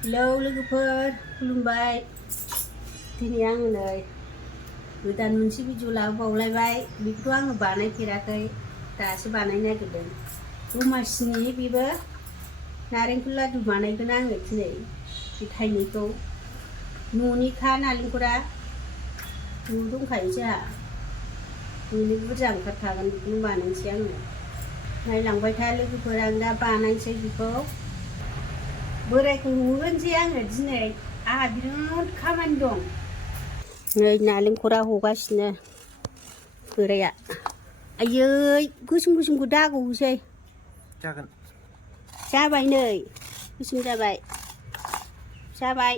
Hello लोगोफोर खुलुमबाय। दिनै आङो नै गोदान मोनसे भिडिअ लाबोबावलायबाय। बेखौथ' आङो बानायफेराखै, दासो बानायनो नागिरदों। दमासिनि बेबो नारेंखल लादु बानायगोन आङो दिनै। बे थाइनैखौ न'निखा नालेंखरा न'आव दंखायो जोंहा। बेनो बुरजा ओंखारखागोन, बेखौनो बानायनोसै आङो। नायलांबाय था लोगोफोर, आं दा बानायनोसै बेखौ। बोरायखौ होनोसै आङो दिनै, आंहा बिराद खामानि दं। नै नालेंखरा हगासिनो बोराया। आयै गोसोम गोसोमखौ दागवसै। जागोन। जाबाय नै गोसोम जाबाय। जाबाय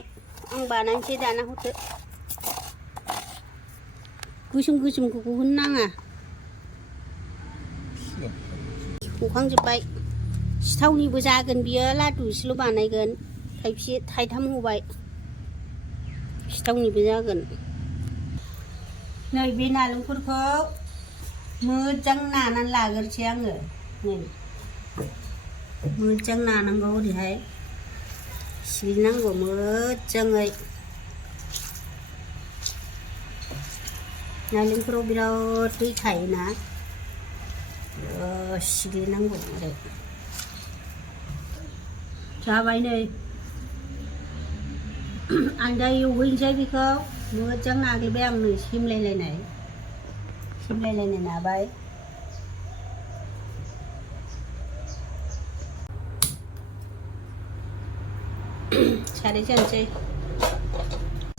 आं बानायनोसै दाना हरदो। गोसोम गोसोमखौ गहोनो नाङा। हखांजोब्बाय। सिथावनिबो जागोन बियो, लादु एसेल' बानायगोन। थाइबसे थाइथाम हबाय, सिथावनिबो जागोन। नै बे नालेंखरखौ मोजां नानानै लाग्रोसै आङो। नै मोजां नानांगौ, ओरैहाय सिग्लिनांगौ मोजाङै। नालेंखराव बिराद दै थायोना, सिग्लिनांगौ ओरै। जाबाय नै आं दा एवहैनोसै बेखौ। मोजां नाग्लिबाय आं, नै सेमलायलायनाय नाबाय। साराय जानोसै।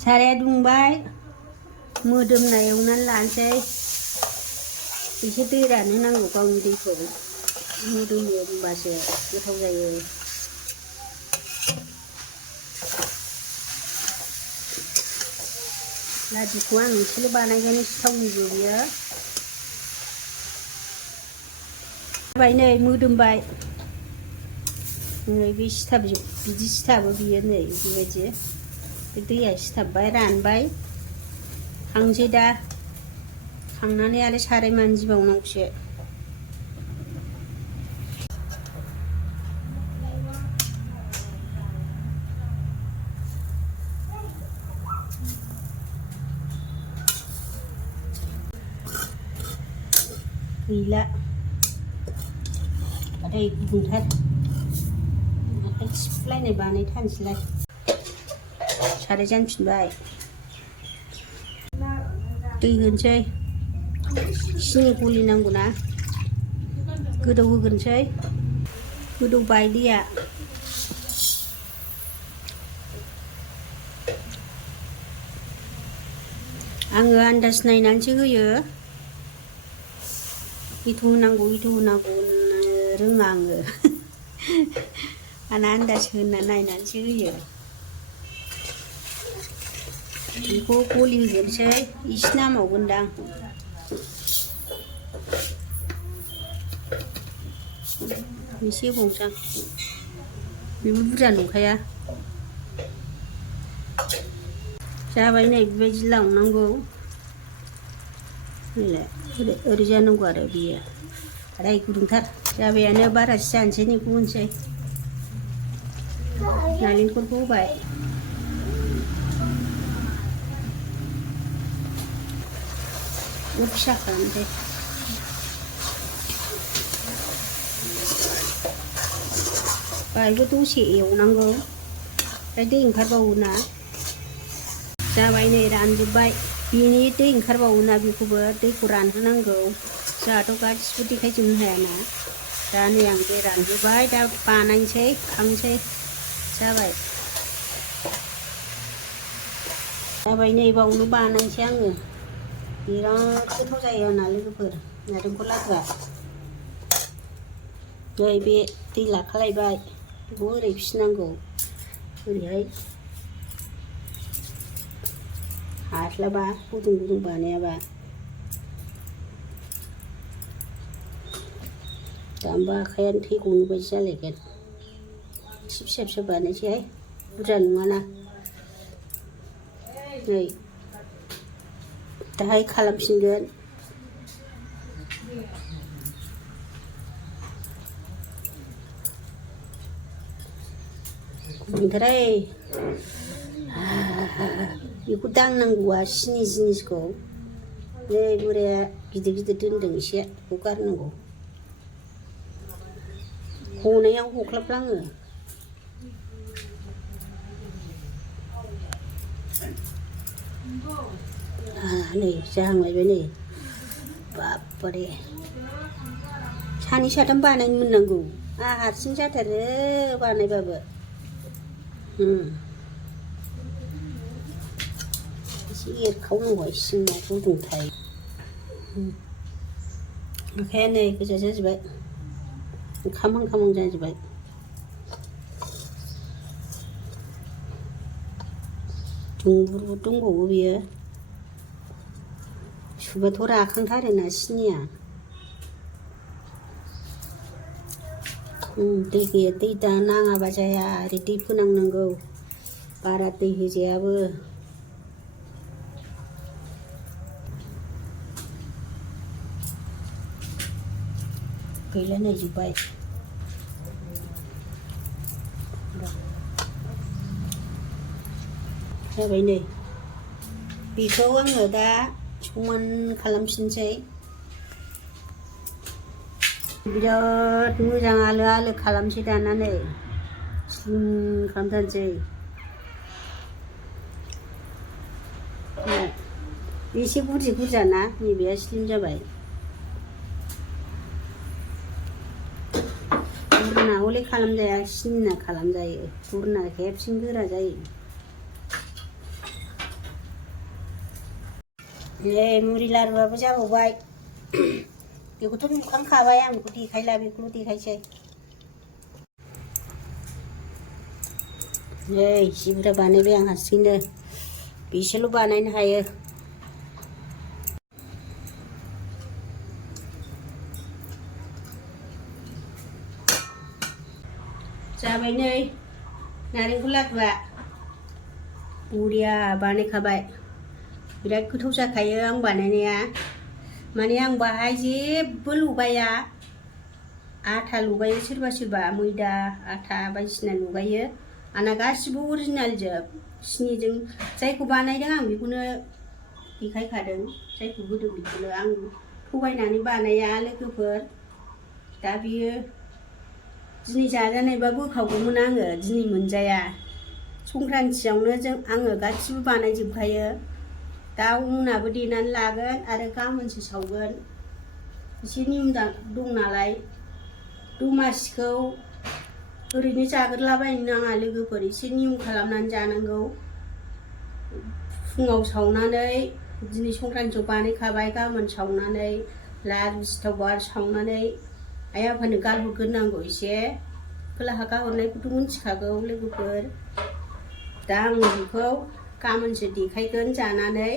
साराया दुंबाय, मोदोमनाय एवनानै लानोसै। एसे दै रानहोनांगौ गावनि दैखौ, मोदोमो होमबासो गोथाव जायो। लादुखौ आं एसेल' बानायगोन, सिथावनिबो बियो। जाबाय नै मोदोमबाय। नै बे बिदि सिथाबो बियो, नै बेबायदि। बे दैया सिथाबबाय, रानबाय। खांसै दा। खांनानै आरो साराय मानजिबावनांगौसो। गैला दै गुदुंथार, आखाइ थिफुलायनाय बानायथारनोसैलाय। साराय जानफिनबाय, दै होनोसै। सिनि गलिनांगौ ना, गोदौ होग्रोनोसै। गोदौबाय दैया। आङो आन्दाज नायनानैसो होयो। इथ' होनांगौ होननो रोङा आङो। आंना आन्दाज नायनानैसो होयो। बेखौ गलि होग्रोनोसै, एसे नांबावगोनदां। एसे होबावनोसै आं, बेबो बुरजा नंखाया। जाबाय नै बेबायदि लावनांगौ। ओरै जानांगौ आरो बेयो। आराय गुदुंथार जाबायानो, बारासो जानोसै। नैखौ होनोसै। नालेंखरखौ होबाय। अर फिसा खालामसै। बाहायबो दसे एवनांगौ, ओमफ्राय दै ओंखारबावोना। जाबाय नै रानजोब्बाय। बेनि दै ओंखारबावोना, बेखौबो दैखौ रानहोनांगौ। जोंहाथ' गासिबो देखायजोबनो हायाना। दा नै आं दै रानहोबाय, दा बानायनोसै, खांसै। जाबाय नै बावनो बानायनोसै आङो। बिराद गोथाव जायो आंना लोगोफोर, नारेंखल लादुआ। नै बे दै लाखालायबाय, बेखौ ओरै फिसिनांगौ। ओरैहाय हास्लाबा, गुदुं गुदुं बानायाबा। दानोबा आखाइयानो थैगौनो बायदि जालायगोन। एसे फिसा फिसा बानायसैहाय, बुरजा नङाना। नै दाहाय खालामफिनगोन। ओमफ्राय बेखौ दांनांगौआ सिनि जिनिसखौ बे बोराया गिदिर गिदिर दोन्दों एसे बेखौ गारनांगौ हनायाव हख्लाबलाङो नै जाहांलायबाय नै बाब्बारे सानै साथाम बानायनो मोननांगौ आंहा हारसिं जाथारो बानायबाबो एसे एरखावनांगौ सिङाव गुदुं थायो आखाया नै गोजा जाजोब्बाय खामहां खामहां जाजोब्बाय दुंबुर दंबावो बियो सुबाथ' राखांथारोना सिनिया दै गैया दै दा नाङाबा जाया ओरै दै फोनांनांगौ बारा दै होजायाबो गैला नै जोब्बाय जाबाय नै बेखौ आङो दा समान खालामफिनसै बिराद मोजां आलो आलो खालामसै दाना नै स्लिम खालामथारसै एसे बुरजाना नैबेया स्लिम जाबाय गुरना हले खालामजाया सिनिना खालामजायो गुरना खेबसेनो गोरा जायो नै मुरि लारुआबो जाबावबाय बेखौथ' नुखांखाबाय आं बेखौ देखायला बेखौल' देखायसै नै जि बुरजा बानायबाय आं हारसिंनो बेसेल' बानायनो हायो जाबाय नै नारेंखल लादुआ बरिया बानायखाबाय बिराद गोथाव जाखायो आं बानायनाया माने आं बाहाय जेबो लगाया आटा लगायो सोरबा सोरबा मैदा आटा बायदिसिना लगायो आंना गासिबो अरिजिनाल जोब सिनिजों जायखौ बानायदों आं बेखौनो देखायखादों जायखौ होदों बेखौनो आं थगायनानै बानाया लोगोफोर दा बियो दिनै जाजानायबा बोखावगौमोन आङो दिनै मोनजाया संक्रान्तियावनो आङो गासिबो बानायजोबखायो दा उनाबो देनानै लागोन आरो गाबोनसो सावगोन एसे नियम दं नालाय दमासिखौ ओरैनो जाग्रोलाबायनो नाङा लोगोफोर एसे नियम खालामनानै जानांगौ फुङाव सावनानै दिनै संक्रान्तियाव बानायखाबाय गाबोन सावनानै लारु सिथाव सावनानै आइ आफानो गारहरग्रोनांगौ एसे खोलाहा गाहरनायखौथ' मिथिखागौ लोगोफोर दा आं बेखौ गाबोनसो देखायगोन जानानै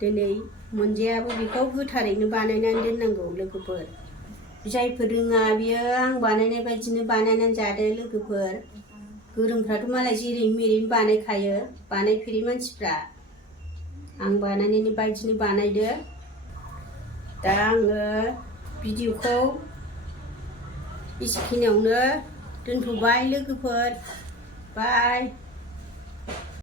दिनै मोनजायाबो बेखौ गोथारैनो बानायनानै दोननांगौ लोगोफोर जायफोर रोङा बियो आं बानायनाय बायदिनो बानायनानै जादो लोगोफोर गोरोंफ्राथ' मालाय जेरै मेरैनो बानायखायो बानायफेरै मानसिफ्रा आं बानायनायनि बायदिनो बानायदो दा आङो भिडिअखौ एसेखिनियावनो दोनथ'बाय लोगोफोर बाय